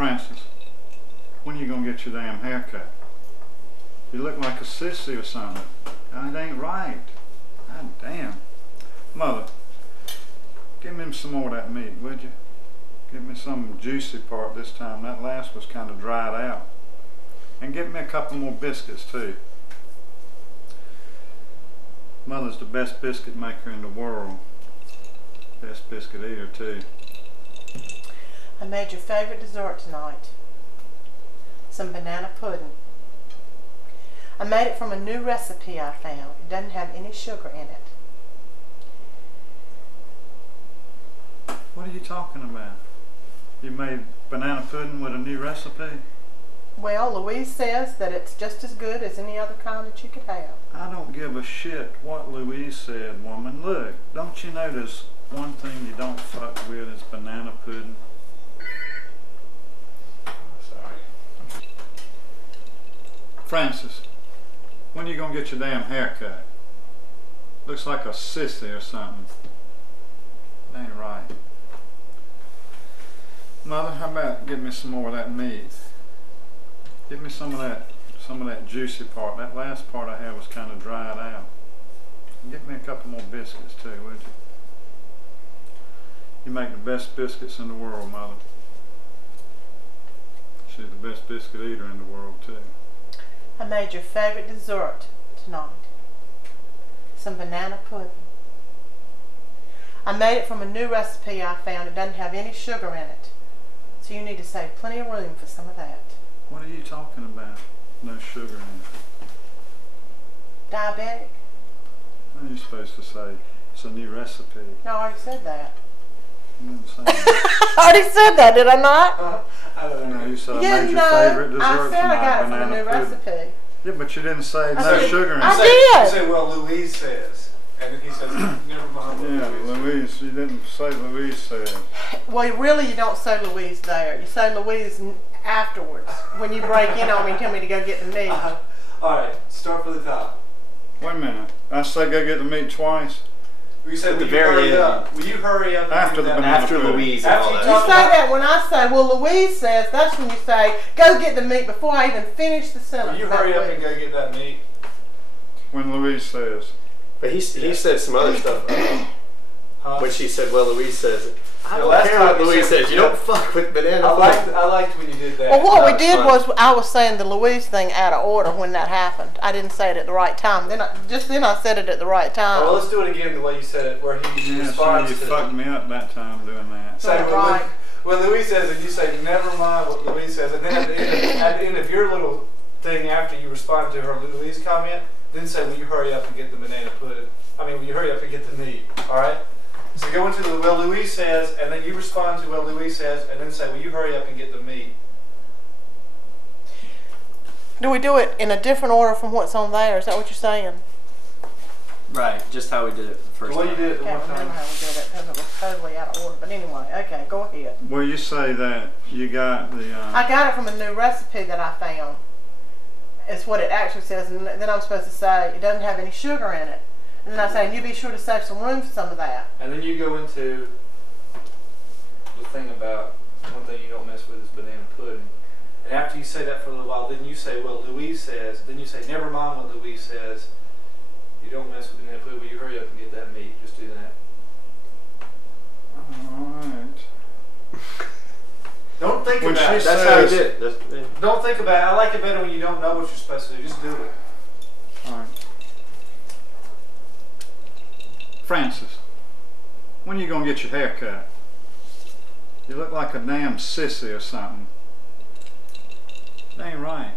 Francis, when you gonna get your damn haircut? You look like a sissy or something. It ain't right. God damn. Mother, give me some more of that meat, would you? Give me some juicy part this time. That last was kind of dried out. And get me a couple more biscuits too. Mother's the best biscuit maker in the world. Best biscuit eater too. I made your favorite dessert tonight. Some banana pudding. I made it from a new recipe I found. It doesn't have any sugar in it. What are you talking about? You made banana pudding with a new recipe? Well, Louise says that it's just as good as any other kind that you could have. I don't give a shit what Louise said, woman. Look, don't you know there's one thing you don't fuck with is banana pudding? Sorry. Francis, when you gonna get your damn haircut? Looks like a sissy or something. It ain't right. Mother, how about give me some more of that meat? Give me some of that juicy part. That last part I had was kind of dried out. Get me a couple more biscuits too, would you? You make the best biscuits in the world, Mother. She's the best biscuit eater in the world too. I made your favorite dessert tonight. Some banana pudding. I made it from a new recipe I found. It doesn't have any sugar in it. So you need to save plenty of room for some of that. What are you talking about? No sugar in it. Diabetic? What are you supposed to say? It's a new recipe. No, I already said that. You didn't say that. I already said that, did I not? I don't know. No, you said I Yeah, made your no, favorite dessert I said I got it from a banana new pudding. recipe. Yeah, but you didn't say no said- sugar in I it. did. You say, well, Louise says. And then he says, never mind what Yeah, Louise says. Louise, you didn't say Louise said. Well, really, you don't say Louise there. You say Louise afterwards when you break in on me and tell me to go get the meat. Alright, start from the top. Wait a minute. I said go get the meat twice. You said, At will the you very hurry end. up? Will you hurry up? and After do the that? banana After pudding. Louise and After all you You that. say that when I say, well, Louise says, that's when you say, go get the meat before I even finish the sentence. Will you about hurry up Louise. and go get that meat? When Louise says. But he said some other stuff. Huh? When she said, well, Louise says. I The don't last care time what you Louise said- says. You don't fuck with banana I pudding. liked when you did that. Well, what we That's did fine. was I was saying the Louise thing out of order when that happened. I didn't say it at the right time. Then I said it at the right time. Well, let's do it again the way you said it, where he Yeah, so responds you to fucked me up that time doing that. Say Right. when Louise says it, you say, never mind what Louise says. And then at the end of your little thing after you respond to her Louise comment, then say, will you hurry up and get the banana pudding? Will you hurry up and get the meat? All right? So go into the, well, Louise says, and then you respond to, well, Louise says, and then say, will you hurry up and get the meat? Do we do it in a different order from what's on there? Is that what you're saying? Right, just how we did it the first The way you time. did it I the can't one remember time. how we did it because it was totally out of order. But anyway, okay, go ahead. Well, you say that you got the. I got it from a new recipe that I found. It's what it actually says, and then I'm supposed to say it doesn't have any sugar in it. And then I say, and you be sure to save some room for some of that. And then you go into the thing about one thing you don't mess with is banana pudding. And after you say that for a little while, then you say, well, Louise says, then you say, never mind what Louise says. You don't mess with banana pudding. Will you hurry up and get that meat? Just do that. Alright. Don't think When about it. she That's how we says- did it. Don't think about it. I like it better when you don't know what you're supposed to do. Just do it. Alright. Francis, when you gonna get your hair cut? You look like a damn sissy or something. That ain't right.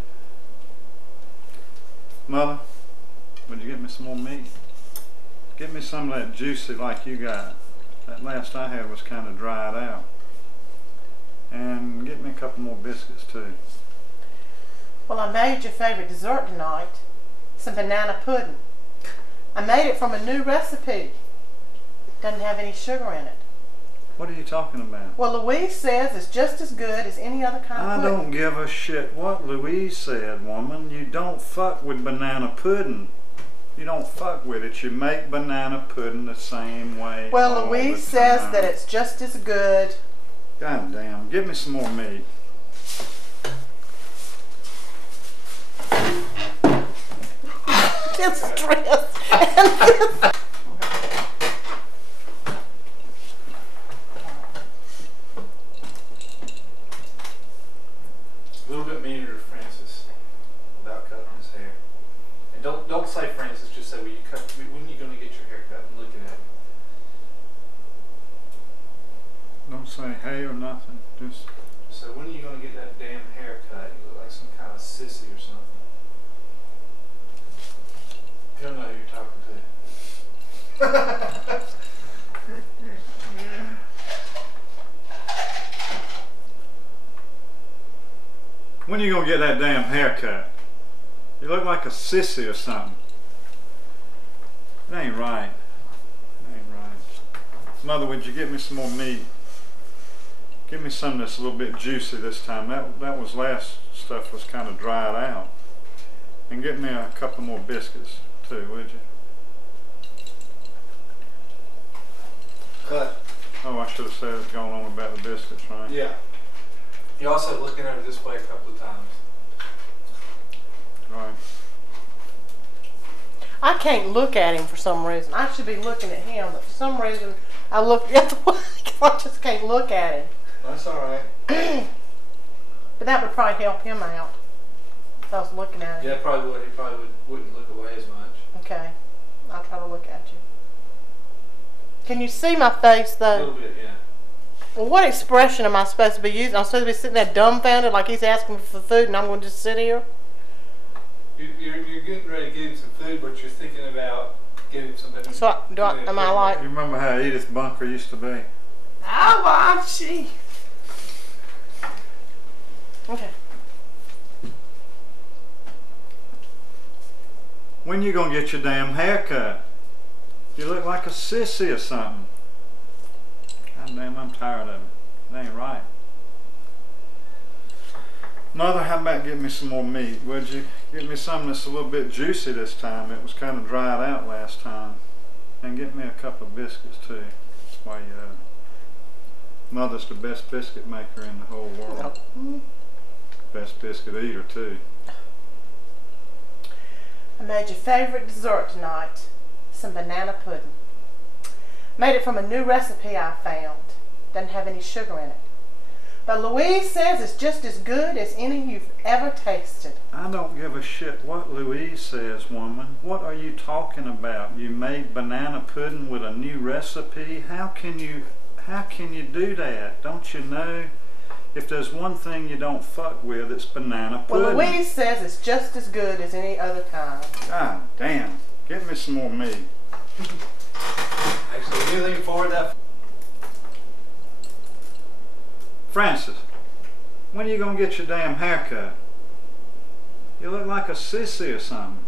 Mother, would you get me some more meat? Get me some of that juicy like you got. That last I had was kind of dried out. And get me a couple more biscuits too. Well, I made your favorite dessert tonight, some banana pudding. I made it from a new recipe. Doesn't have any sugar in it. What are you talking about? Well, Louise says it's just as good as any other kind I of pudding. don't give a shit what Louise said, woman. You don't fuck with banana pudding. You don't fuck with it. You make banana pudding the same way. Well, all Louise the says time. that it's just as good. God damn. Give me some more meat. this dress and this. A little bit meaner to Francis without cutting his hair. And don't say Francis, just say when you gonna get your hair cut. I'm looking at it. Don't say hey or nothing. Just So when are you gonna get that damn haircut? You look like some kind of sissy or something. You don't know who you're talking to. when you gonna get that damn haircut? You look like a sissy or something. It ain't right. It ain't right. Mother, would you get me some more meat? Give me some that's a little bit juicy this time. That was last stuff was kind of dried out. And get me a couple more biscuits too, would you? Cut. Oh, I should have said what's going on about the biscuits, right? Yeah. You also looking at it this way a couple of times. Right. I can't look at him for some reason. I should be looking at him, but for some reason I look the other way. I just can't look at him. That's all right. But that would probably help him out if I was looking at him. Yeah, probably would. He probably wouldn't look away as much. Okay. I'll try to look at you. Can you see my face A though? little bit, yeah. Well, what expression am I supposed to be using? I'm supposed to be sitting there dumbfounded like he's asking me for food and I'm going to just sit here? You're getting ready to get him some food, but you're thinking about getting something. So am I like... You remember how Edith Bunker used to be? Oh, well, she... Okay. When you gonna get your damn haircut? You look like a sissy or something. God damn, I'm tired of it. It ain't right. Mother, how about getting me some more meat, would you? Get me something that's a little bit juicy this time. It was kind of dried out last time. And get me a couple of biscuits too. That's why Mother's the best biscuit maker in the whole world. Best biscuit eater too. I made your favorite dessert tonight, some banana pudding. Made it from a new recipe I found. Doesn't have any sugar in it. But Louise says it's just as good as any you've ever tasted. I don't give a shit what Louise says, woman. What are you talking about? You made banana pudding with a new recipe? How can you do that? Don't you know? If there's one thing you don't fuck with, it's banana pudding. Well, Louise says it's just as good as any other time. God damn. Get me some more meat. Actually, you lean forward that. Francis, when are you gonna get your damn haircut? You look like a sissy or something.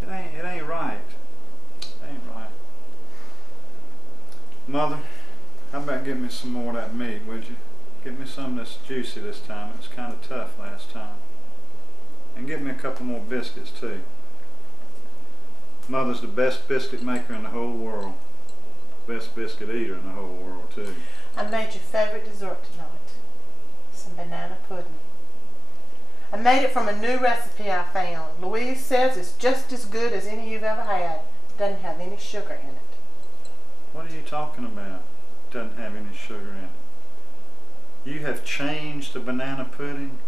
It ain't right. It ain't right. Mother, how about getting me some more of that meat, would you? Get me some that's juicy this time. It was kind of tough last time. And get me a couple more biscuits too. Mother's the best biscuit maker in the whole world. Best biscuit eater in the whole world too. I made your favorite dessert tonight, some banana pudding. I made it from a new recipe I found. Louise says it's just as good as any you've ever had. Doesn't have any sugar in it. What are you talking about? Doesn't have any sugar in it. You have changed the banana pudding?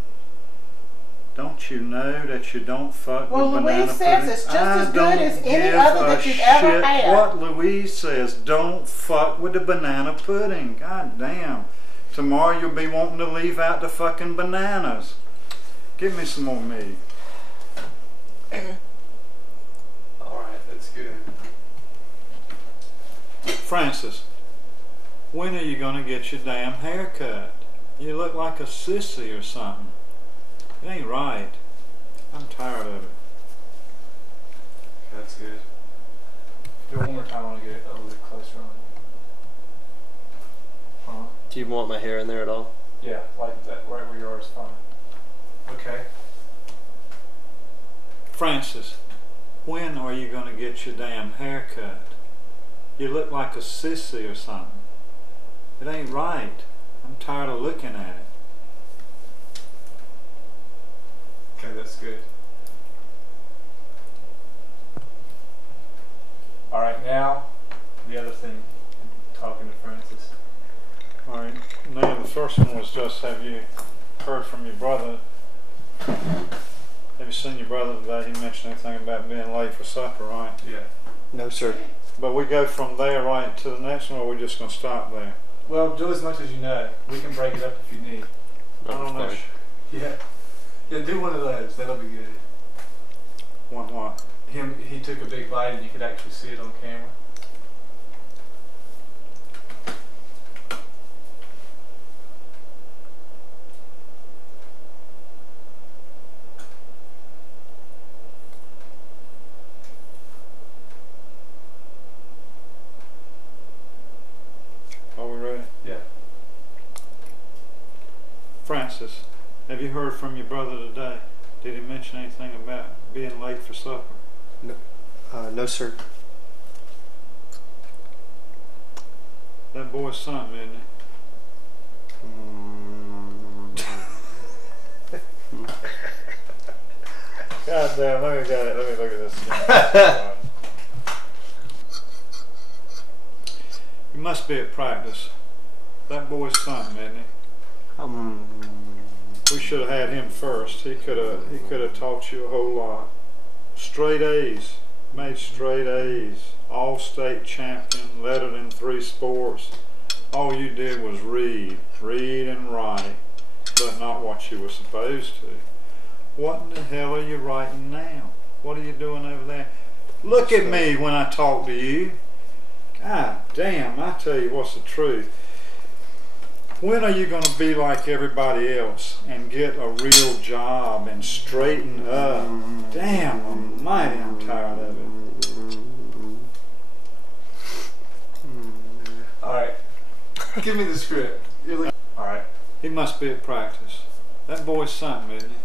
Don't you know that you don't fuck with banana pudding? Well, Louise says it's just as good as any other that you've ever had. What Louise says, don't fuck with the banana pudding. God damn. Tomorrow you'll be wanting to leave out the fucking bananas. Give me some more meat. Alright, that's good. Francis, when are you gonna get your damn hair cut? You look like a sissy or something. It ain't right. I'm tired of it. That's good. Do it one more time. I want to get it a little bit closer on. Do you want my hair in there at all? Yeah, like that, right where you are is fine. Okay. Francis, when are you gonna get your damn hair cut? You look like a sissy or something. It ain't right. I'm tired of looking at it. Okay, that's good. first one was just, have you heard from your brother? Have you seen your brother today? He mentioned anything about being late for supper, right? Yeah. No, sir. But we go from there right to the next one, or we just gonna stop there? Well, do as much as you know. We can break it up if you need. I don't know. Yeah. Yeah, do one of those. That'll be good. One what? He took a big bite and you could actually see it on camera. Are we ready? Yeah. Francis, have you heard from your brother today? Did he mention anything about being late for supper? No, sir. That boy's something, isn't he? God damn, let me look at this again. You must be at practice. That boy's something, isn't he? We should have had him first. He could have taught you a whole lot. Straight A's, made straight A's. All-state champion, led it in 3 sports. All you did was read and write, but not what you were supposed to. What in the hell are you writing now? What are you doing over there? Look at me when I talk to you. God damn, I tell you what's the truth. When are you going to be like everybody else and get a real job and straighten up? Damn, almighty, I'm tired of it. Alright. Give me the script. Alright. He must be at practice. That boy's something, isn't he?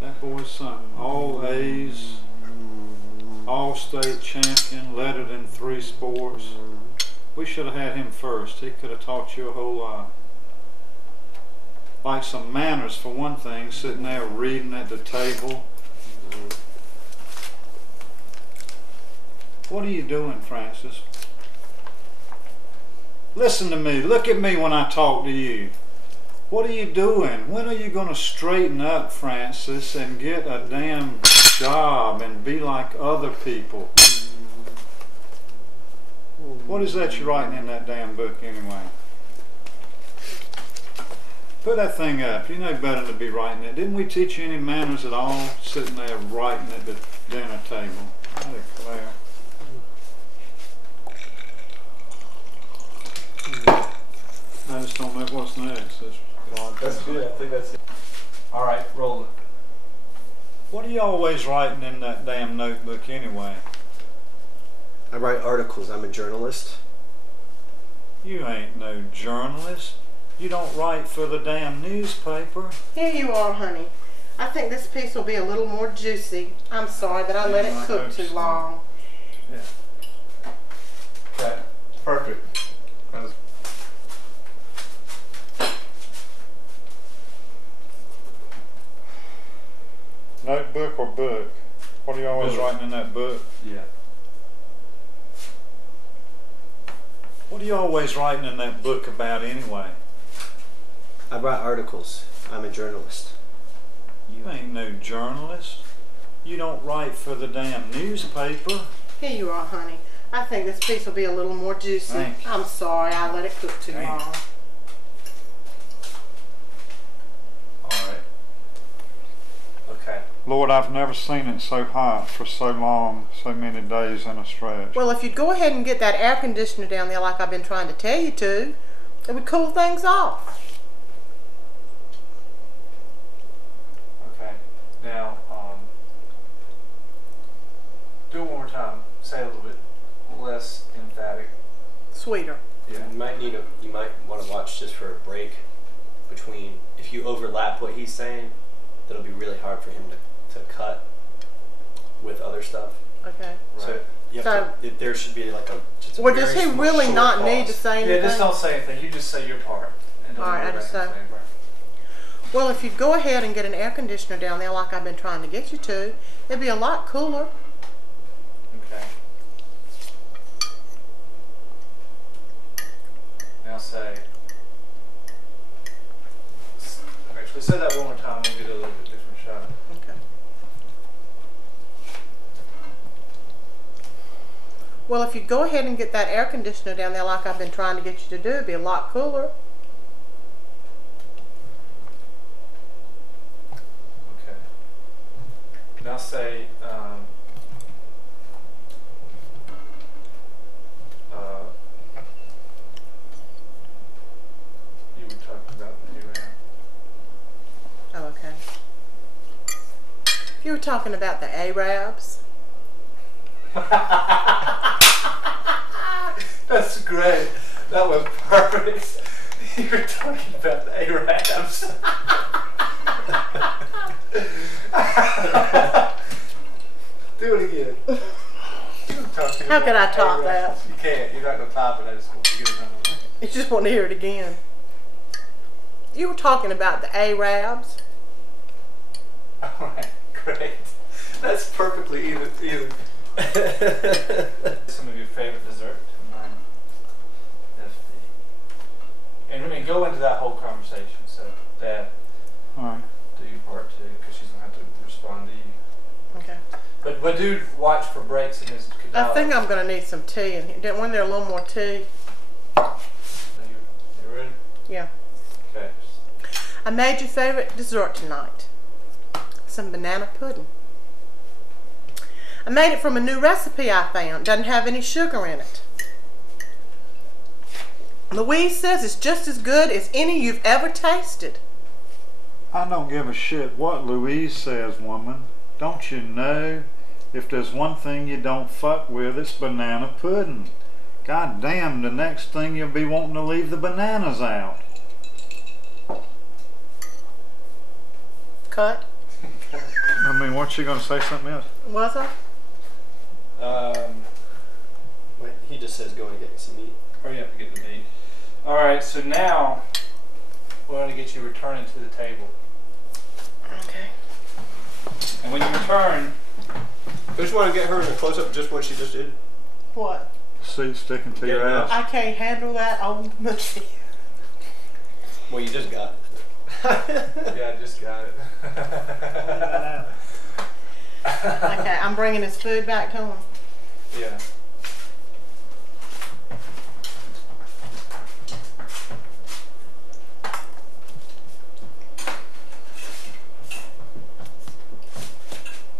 That boy's something. All A's, all-state champion, led it in 3 sports. We should have had him first. He could have taught you a whole lot. Like some manners for one thing, sitting there reading at the table. What are you doing, Francis? Listen to me. Look at me when I talk to you. What are you doing? When are you going to straighten up, Francis, and get a damn job and be like other people? What is that you're writing in that damn book anyway? Put that thing up. You know better than to be writing it. Didn't we teach you any manners at all? Sitting there writing at the dinner table. I declare. I just don't know what's next. That's good. I think that's it. Alright, roll it. What are you always writing in that damn notebook anyway? I write articles. I'm a journalist. You ain't no journalist. You don't write for the damn newspaper. Here you are, honey. I think this piece will be a little more juicy. I'm sorry that I let it cook too long. Yeah. Okay. Perfect. That was Notebook or book? What are you always Book. writing in that book? yeah. What are you always writing in that book about anyway? I write articles. I'm a journalist. You ain't no journalist. You don't write for the damn newspaper. Here you are, honey. I think this piece will be a little more juicy. Thank you. I'm sorry I let it cook too Thank you. long. Alright. Okay. Lord, I've never seen it so hot for so long, so many days in a stretch. Well, if you'd go ahead and get that air conditioner down there like I've been trying to tell you to, it would cool things off. Okay. Now, do it one more time. Say it a little bit less emphatic. Sweeter. Yeah. You might want to watch just for a break between. If you overlap what he's saying, that'll be really hard for him to cut with other stuff. Okay. So Right. you So- have to, there should be like a. Just a Well, very does he small, really short not pause. need to say anything? Yeah, just don't say anything. You just say your part. And don't All right, go I just back and say- say it. Well, if you'd go ahead and get an air conditioner down there like I've been trying to get you to, it'd be a lot cooler. Okay. Now say, So say that one more time. We'll get a little bit different shot. Okay. Well, if you go ahead and get that air conditioner down there like I've been trying to get you to do, it'd be a lot cooler. Okay. Now say, you were talking about the Arab. Oh, okay. You were talking about the Arabs. That's great. That was perfect. You were talking about the Arabs. Do it again. How could I top that? You can't. You're not going to top it. I just want to get it done. You just want to hear it again. You were talking about the Arabs. Alright, great. That's perfectly even. Some of your favorite dessert? Mine. And go into that whole conversation. So, Dad, Alright. do your part too, because she's going to have to respond to you. Okay. But do watch for breaks in his I think I'm going to need some tea. And when there a little more tea. You ready? Yeah. Okay. I made your favorite dessert tonight. Some banana pudding. I made it from a new recipe I found. Doesn't have any sugar in it. Louise says it's just as good as any you've ever tasted. I don't give a shit what Louise says, woman. Don't you know? If there's one thing you don't fuck with, it's banana pudding. God damn, the next thing you'll be wanting to leave the bananas out. Cut. I mean, weren't you going to say something else? Was I? Wait, he just says go and get some meat. Hurry up and get the meat. Alright, so now we're going to get you returning to the table. Okay. And when you return, I just want to get her in a close up just what she just did. What? Seat sticking to your Yeah, ass. I can't handle that old movie. Well, you just got it. yeah, I just got it. Okay, I'm bringing his food back to him. Yeah.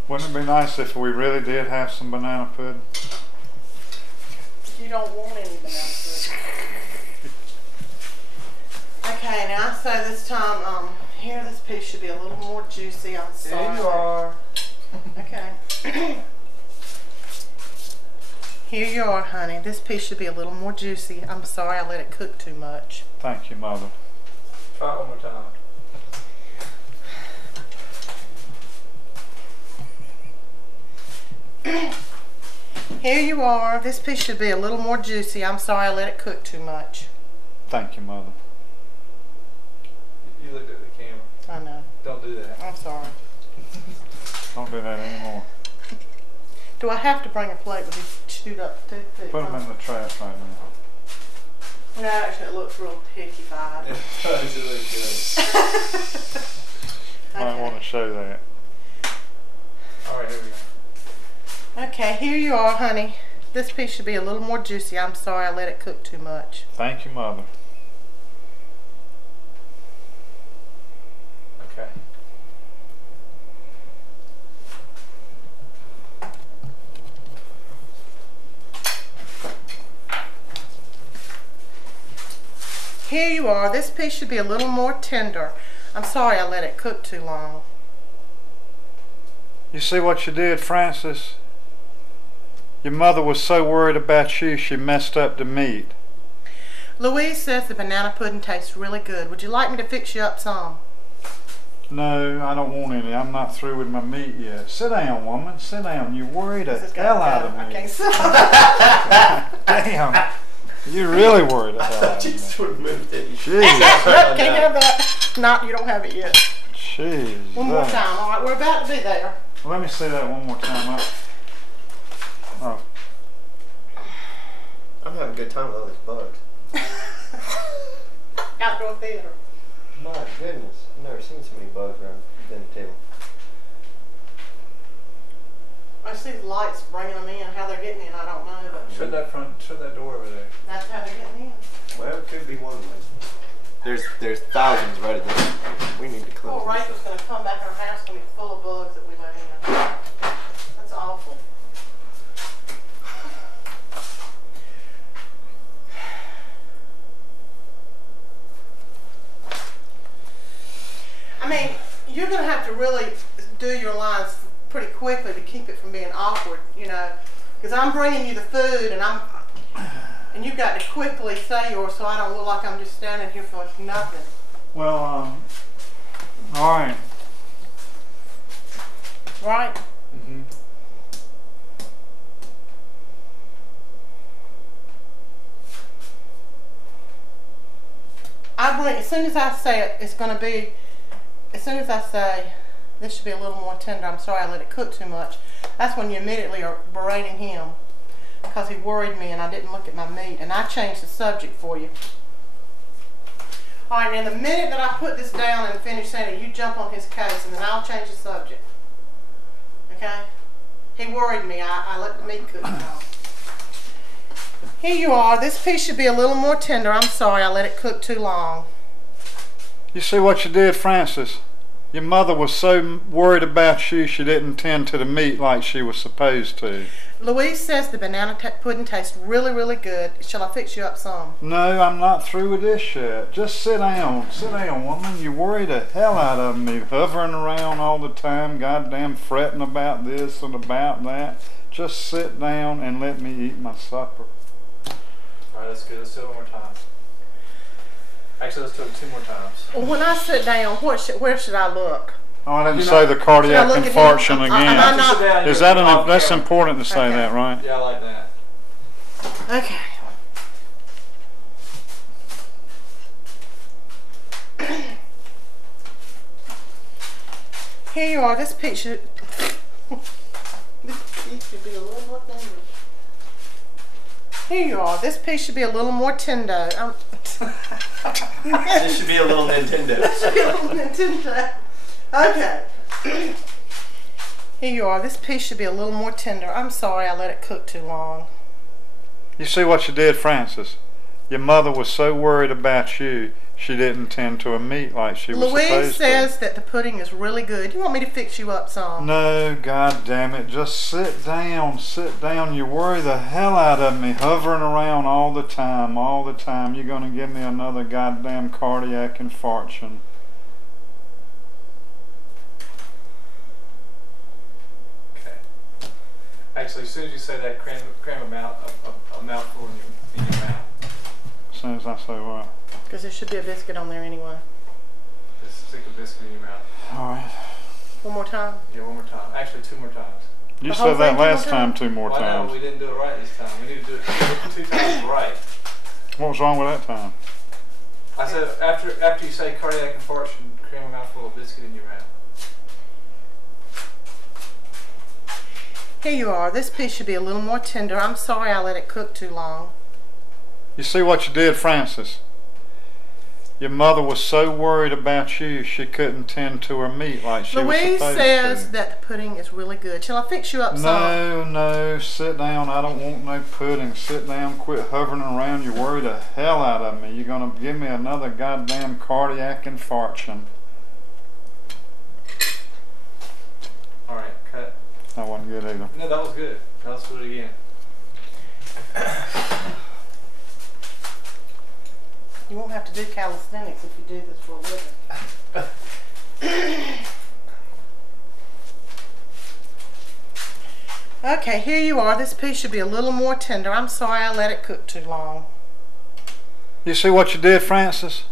Wouldn't it be nice if we really did have some banana pudding? You don't want any banana pudding. Okay, now I say this time, here this piece should be a little more juicy. I'm sorry. There you are. Okay. Here you are, honey. This piece should be a little more juicy. I'm sorry I let it cook too much. Thank you, Mother. Try it one more time. Here you are. This piece should be a little more juicy. I'm sorry I let it cook too much. Thank you, Mother. You looked at the camera. I know. Don't do that. I'm sorry. Don't do that anymore. Do I have to bring a plate with these chewed up toothpicks? Put them in the trash right now. No, actually it looks real picky-fied. It does look good. Might want to show that. Alright, here we go. Okay, here you are, honey. This piece should be a little more juicy. I'm sorry I let it cook too much. Thank you, Mother. Okay. Here you are. This piece should be a little more tender. I'm sorry I let it cook too long. You see what you did, Francis? Your mother was so worried about you, she messed up the meat. Louise says the banana pudding tastes really good. Would you like me to fix you up some? No, I don't want any. I'm not through with my meat yet. Sit down, woman. Sit down. You worried the This has hell gotta out go. of I me. can't sit. Damn. You really worried the hell out of me. Just sort of moved it. Jeez. Can't have that. No, you don't have it yet. Jeez. One more time. All right, we're about to be there. Let me say that one more time. Oh, I'm having a good time with all these bugs. Outdoor theater. My goodness, I've never seen so many bugs around the dinner table. I see the lights bringing them in. How they're getting in, I don't know. But Shut that door over there. that's how they're getting in. Well, it could be one way. There's thousands right at this. We need to close Poor this Rachel's up. going to come back. Her house going to be full of bugs that we let in. That's awful. I mean, you're going to have to really do your lines pretty quickly to keep it from being awkward, you know, because I'm bringing you the food and you've got to quickly say yours so I don't look like I'm just standing here for nothing. Well, all right. Right? Mm-hmm. As soon as I say it, it's going to be, as soon as I say, this should be a little more tender, I'm sorry I let it cook too much, that's when you immediately are berating him because he worried me and I didn't look at my meat, and I changed the subject for you. All right, now the minute that I put this down and finish saying it, you jump on his case and then I'll change the subject. Okay? He worried me. I let the meat cook now. Here you are. This piece should be a little more tender. I'm sorry I let it cook too long. You see what you did, Francis? Your mother was so worried about you, she didn't tend to the meat like she was supposed to. Louise says the banana pudding tastes really, really good. Shall I fix you up some? No, I'm not through with this yet. Just sit down. Sit down, woman. You worry the hell out of me, hovering around all the time, goddamn fretting about this and about that. Just sit down and let me eat my supper. All right, that's good. Let's do it one more time. Actually, let's do it 2 more times. Well, when I sit down, where should I look? Oh, I didn't You're say not- the cardiac Should I look at infarction him? again. Am I not- Sit down, Is you're that off that's camera. important to say Okay. that, right? Yeah, I like that. Okay. Here you are. This piece should, this piece should be a little more tender. Here you are. This piece should be a little more tender. This should be a little Nintendo. Should be a little Nintendo. Okay. Here you are. This piece should be a little more tender. I'm sorry I let it cook too long. You see what you did, Francis? Your mother was so worried about you, she didn't tend to a meat like she was Louise supposed says that the pudding is really good. You want me to fix you up to. some? No, god damn it, just sit down, sit down. You worry the hell out of me, hovering around all the time, all the time. You're gonna give me another goddamn cardiac infarction. Okay. Actually, as soon as you say that, cram a mouthful in your mouth. As soon as I say what? Because there should be a biscuit on there anyway. Just stick a biscuit in your mouth. Alright. One more time. Yeah, one more time. Actually, 2 more times. You The whole said that thing 2 more last time times? 2 more Well, no, times. we didn't do it right this time. We need to do it 2 times right. What was wrong with that time? I said after you say cardiac infarction, cram a mouthful of biscuit in your mouth. Here you are. This piece should be a little more tender. I'm sorry I let it cook too long. You see what you did, Francis? Your mother was so worried about you, she couldn't tend to her meat like she was Louise supposed says to. that the pudding is really good. Shall I fix you up some? No, no, sit down. I don't want no pudding. Sit down, quit hovering around. You worry the hell out of me. You're going to give me another goddamn cardiac infarction. Alright, cut. That wasn't good either. No, that was good. Now let's do it again. You won't have to do calisthenics if you do this for a living. Okay, here you are. This piece should be a little more tender. I'm sorry I let it cook too long. You see what you did, Francis?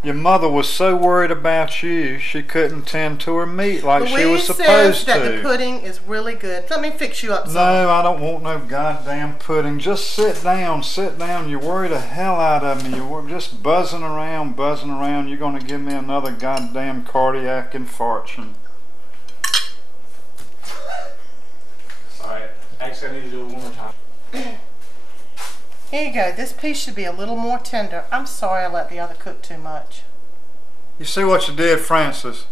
Your mother was so worried about you, she couldn't tend to her meat like she was Louise says supposed that the to. pudding is really good. Let me fix you up some. No, I don't want no goddamn pudding. Just sit down, sit down. You worry the hell out of me. You're just buzzing around, buzzing around. You're going to give me another goddamn cardiac infarction. Alright, actually I need to do it one more time. Here you go. This piece should be a little more tender. I'm sorry I let the other cook too much. You see what you did, Francis?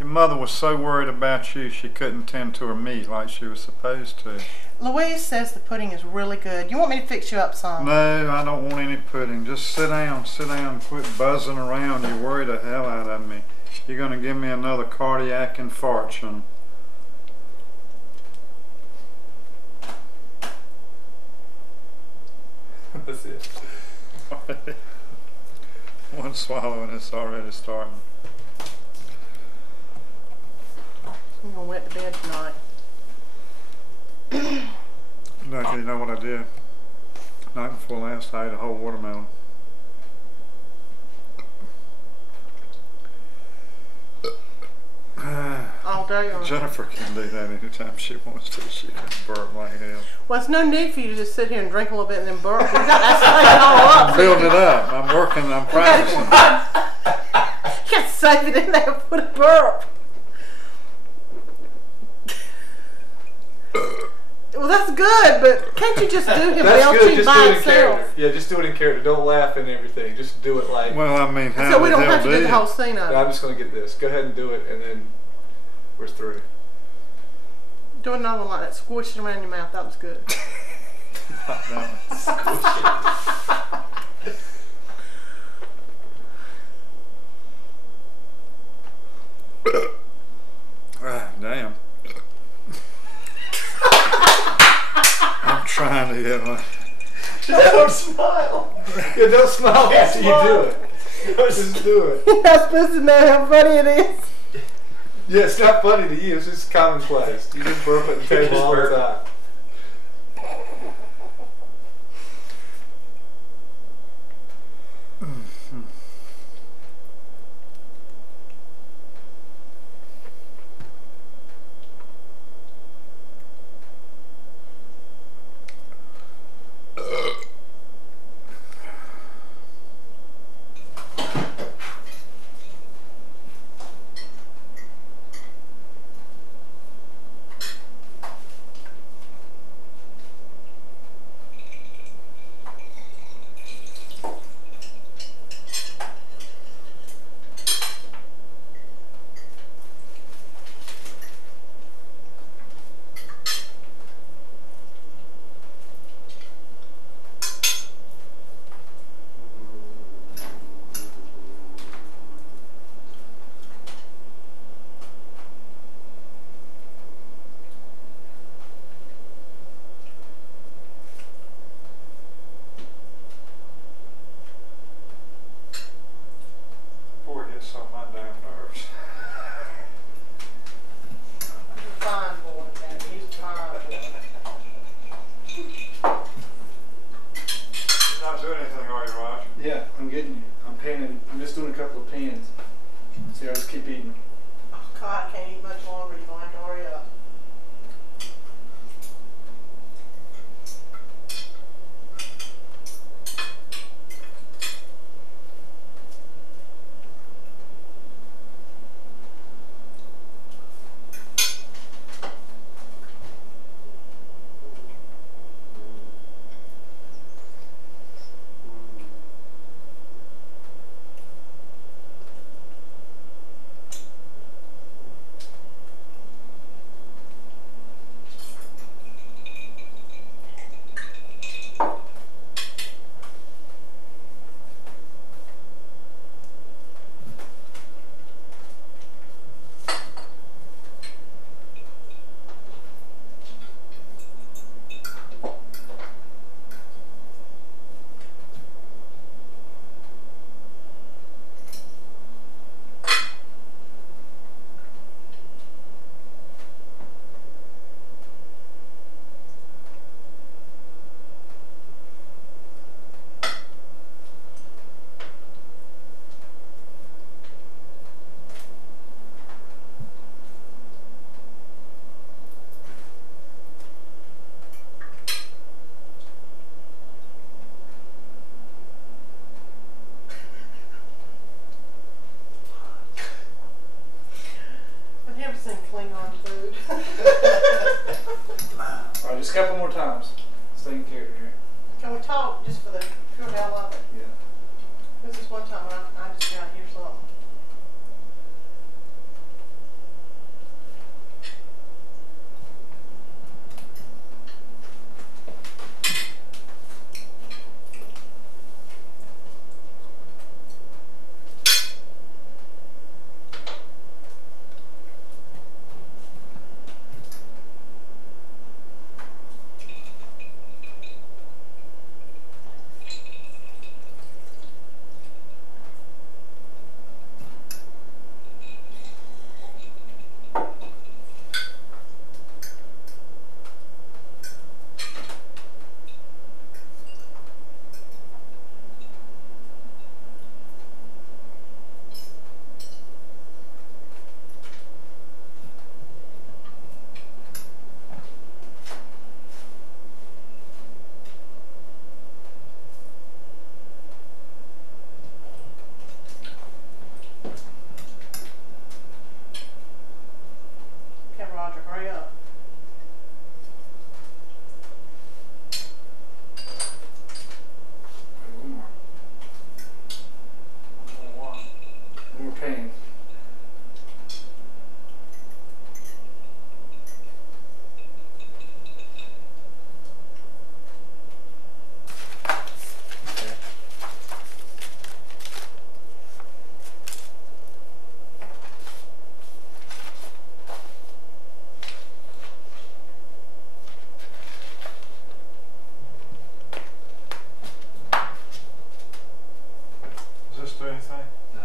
Your mother was so worried about you she couldn't tend to her meat like she was supposed to. Louise says the pudding is really good. You want me to fix you up some? No, I don't want any pudding. Just sit down, quit buzzing around. You worry the hell out of me. You're gonna give me another cardiac infarction. That's it. One swallow and it's already starting. I'm gonna wet to bed tonight. No, you know what I did? Night before last, I ate a whole watermelon. All day. Jennifer can do that anytime she wants to. She can burp like hell. Well, it's no need for you to just sit here and drink a little bit and then burp. You got that all up. I'm building it up. I'm working. I'm practicing. You got to save it in there and put a burp. Well, that's good, but can't you just do him That's good. belching Just by do it in himself? character. Yeah, just do it in character. Don't laugh and everything. Just do it like. Well, I mean, how So we the don't hell have to do do the you? whole scene of No, I'm it. just gonna get this. Go ahead and do it, and then we're through. Do another one like that. Squish it around your mouth. That was good. Ah, damn. I'm trying to get one. Don't smile. Yeah, don't smile after you do it. Just do it. You're not supposed to know how funny it is. Yeah, it's not funny to you. It's just commonplace. You just burp at the table all the time. Boy, it gets on my damn nerves. Fine boy, Daddy. He's fine boy. You're not doing anything, are you, Raj? Yeah, I'm getting you. I'm panning. I'm just doing a couple of pans. See, I just keep eating. Oh, God, I can't eat much longer. You're going to have to hurry up. I just got here something. Okay, Roger, hurry up. One more. One more pain. Does this do anything? No.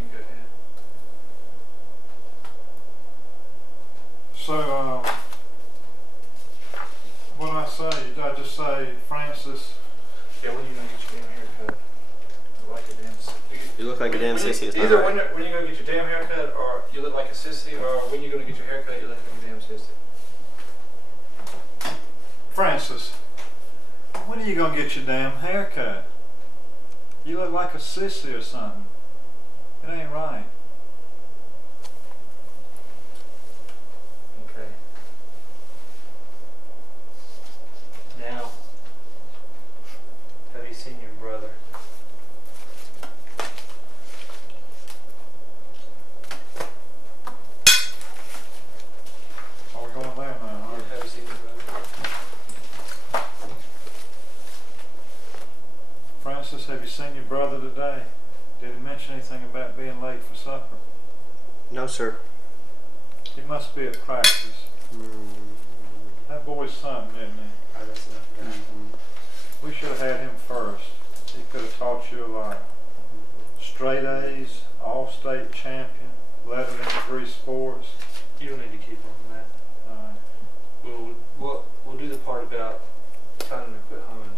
You go ahead. So, what do I say? Did I just say, Francis? Yeah, when you gonna get your damn haircut? I like a damn You look like a damn sissy. It's not Either right. when you gonna get your damn haircut, or you look like a sissy, or when you gonna get your haircut, you look like a damn sissy. Francis, when are you gonna get your damn haircut? You look like a sissy or something. It ain't right. Okay. Now, have you seen your brother? Are we going there now? Have you seen your brother? Francis, have you seen your brother today? Did he mention anything about being late for supper? No, sir. He must be at practice. That boy's something, isn't he? Oh, that's enough. We should have had him first. He could have taught you a lot. Straight A's, all-state champion, lettered in 3 sports. You don't need to keep on that. We'll do the part about telling him to quit humming.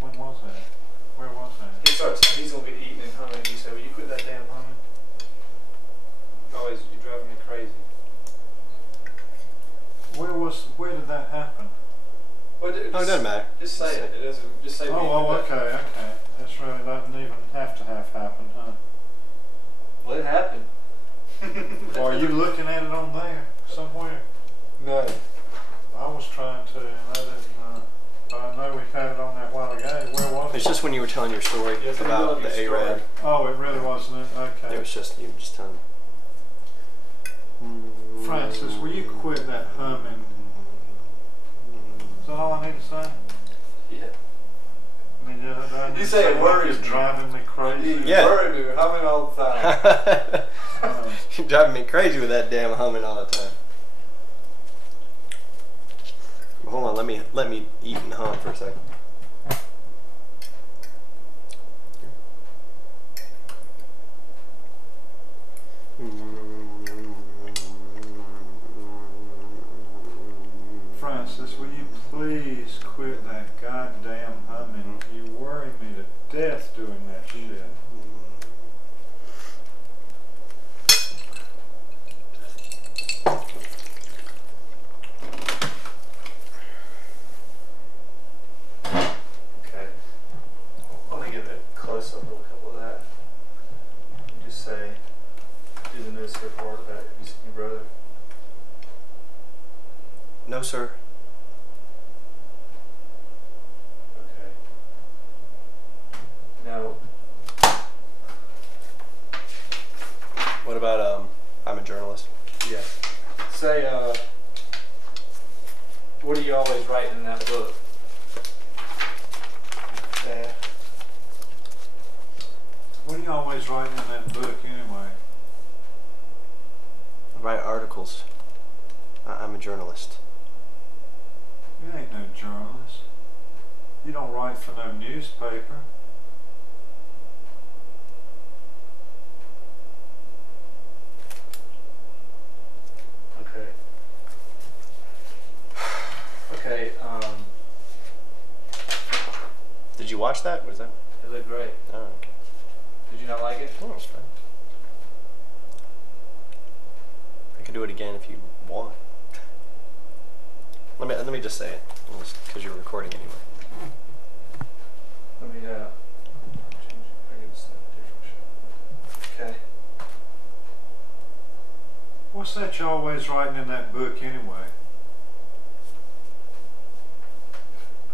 When was that? Where was that? He starts. He's gonna be eating and humming. And you say, "Will you quit that damn humming?" Always, you're driving me crazy. Where did that happen? Well, Oh, it doesn't matter. Just say it. It doesn't. Just say. Okay. That's really doesn't even have to have happened, huh? Well, it happened. Or are you looking at it on there somewhere? No. I was trying to, and I didn't. But I know we've had it on there a while ago. Where was It's it? just when you were telling your story Yes, about your the story. A-Rad. Oh, it really wasn't it? Okay. It was just you just telling. Francis, will you quit that humming? Is that all I need to say? Yeah. I mean, I need You to say it like worries it's me. driving me crazy. Yeah. Worry me. Humming all the time. You're driving me crazy with that damn humming all the time. But hold on, let me eat and hum for a second. Francis, will you please quit that goddamn humming? You worry me to death doing that shit. that book. There. What are you always writing in that book anyway? I write articles. I'm a journalist. You ain't no journalist. You don't write for no newspaper. Okay. Okay, Did you watch that? Was that? it looked great. Oh, okay. Did you not like it? Oh, it's fine. I can do it again if you want. Let me just say it, because you're recording anyway. Let me, change, I can set a different show. Okay. What's that you always writing in that book anyway?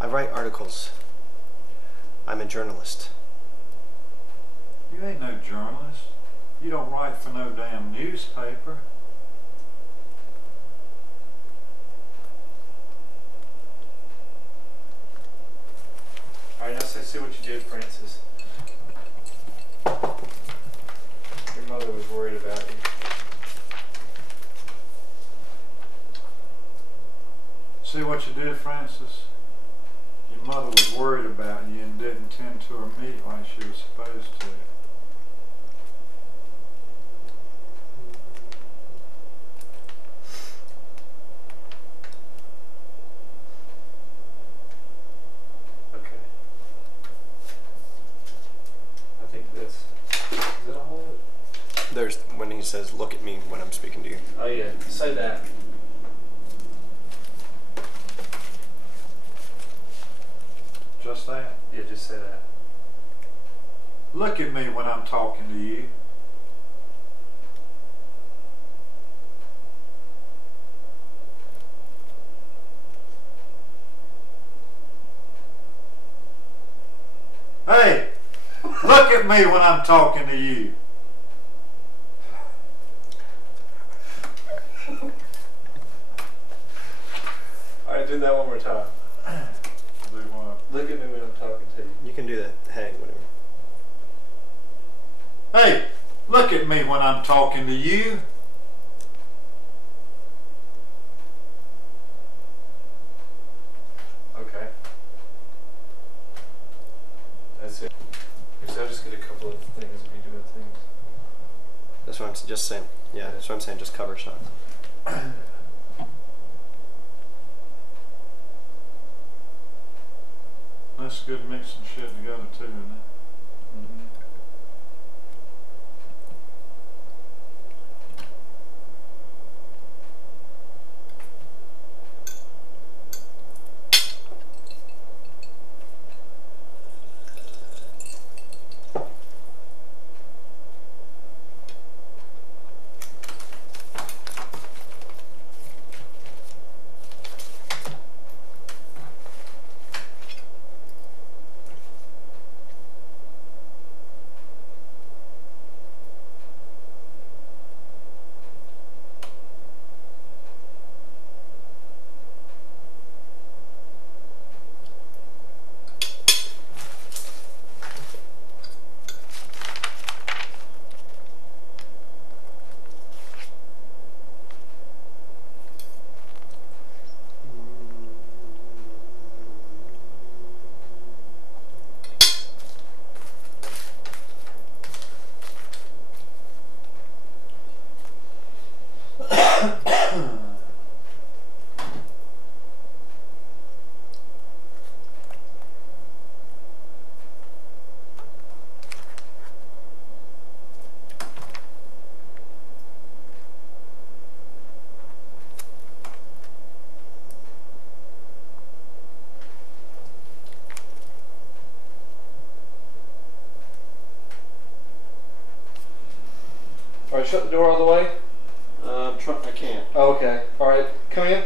I write articles. I'm a journalist. You ain't no journalist. You don't write for no damn newspaper. Alright, now see what you did, Francis. Your mother was worried about you. See what you did, Francis? Your mother was worried about you and didn't tend to her meat like she was supposed to. Okay. I think that's... Is that all of it? There's when he says, "Look at me" when I'm speaking to you. Oh yeah, say that. Just that. Yeah, just say that. Look at me when I'm talking to you. Hey, look at me when I'm talking to you. Alright, do that one more time. Do what? Look at me when I'm talking to you. You can do that. Hey, whatever. Hey, look at me when I'm talking to you. Okay. That's it. Actually, I'll just get a couple of things if you doing things. That's what I'm just saying. Yeah, that's what I'm saying. Just cover shots. That's good mixing shit together too, isn't it? Mm-hmm. Alright, shut the door all the way. I can't. Oh, okay. Alright, come in.